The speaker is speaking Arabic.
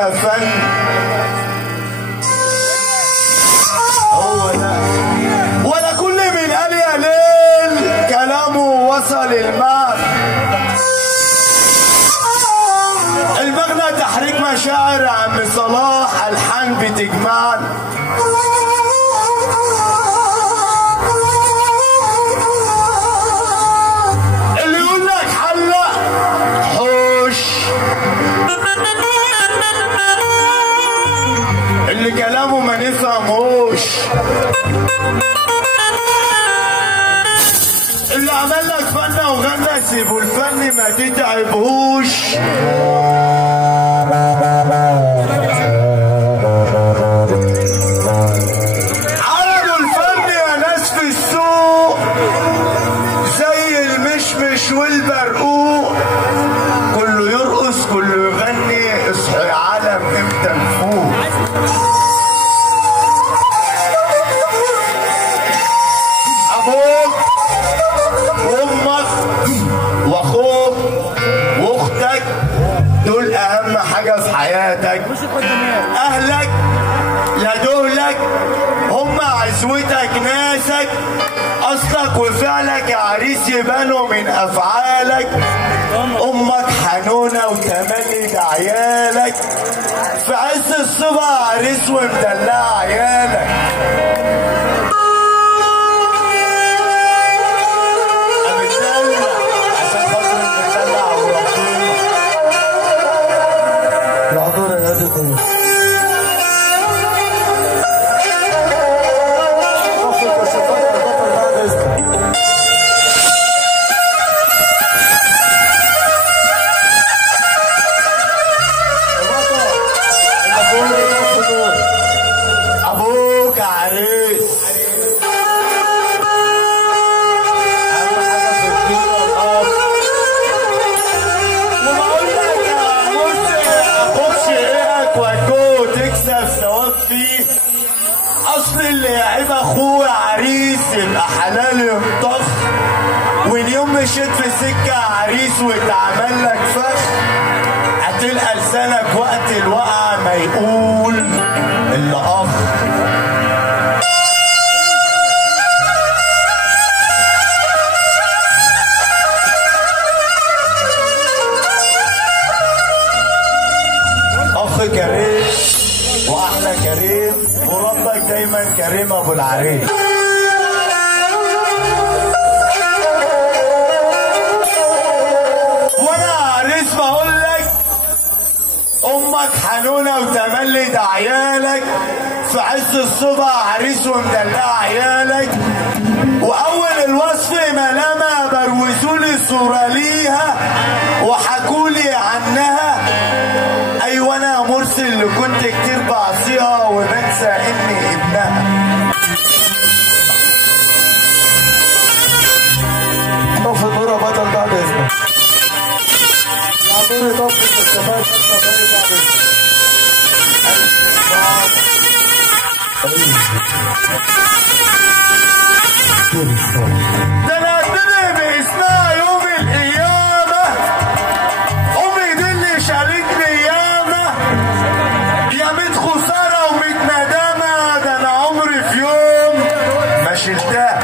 ده فن، هو ده. ولا كل من قال يا ليل كلامه وصل المعنى. المغنى تحريك مشاعر عم صلاح، الحان بتجمعنا. اللي يقول لك حلق حوش، اللي كلامه ما نفهموش، اللي عمل لك فن وغنى سيبوا الفن ما تتعبهوش. عرضوا الفن يا ناس في السوق زي المشمش والبرقوق، كله يرقص كله يغني، اصحى يا عالم امتى نفوق. ابوك وامك واخوك واختك دول اهم حاجه في حياتك. اهلك يا دولك هم عزوتك ناسك، اصلك وفعلك يا عريس يبانوا من افعالك. امك حنونه وتملي عيالك، في عز الصبح عريس ومدلع عيالك. ابوك عريس اهم حاجه في الدنيا الاب. وبقول لك يا مرسي اخوك شقيقك وجوه تكسب ثواب فيه، اصل اللي يعيب اخوه عريس يبقى حلال ينطخ. واليوم مشيت في سكه عريس واتعمل لك فخ، هتلقى لسانك وقت الوقعه ما يقول اللي اخ. اخ كريم واحلى كريم، وربك دايما كريم ابو العريس. وانا عريس بقول لك امك حنونه وتملي عيالك، في عز الصبح عريس ومدلع عيالك. واول الوصف ملامه بروزولي صوره ليها وحكولي عنها. ايوه انا يا مرسي اللي كنت كتير بعصيها وبنسى اني ابنها. طف النور بطل بعد اذنك. يعطوني طف الكشافات بعد ده انا اديني باسمها يوم القيامه، امي دي اللي شالتني ياما، يا ميت خساره وميت ندامه، ده انا عمري في يوم ما شلتها.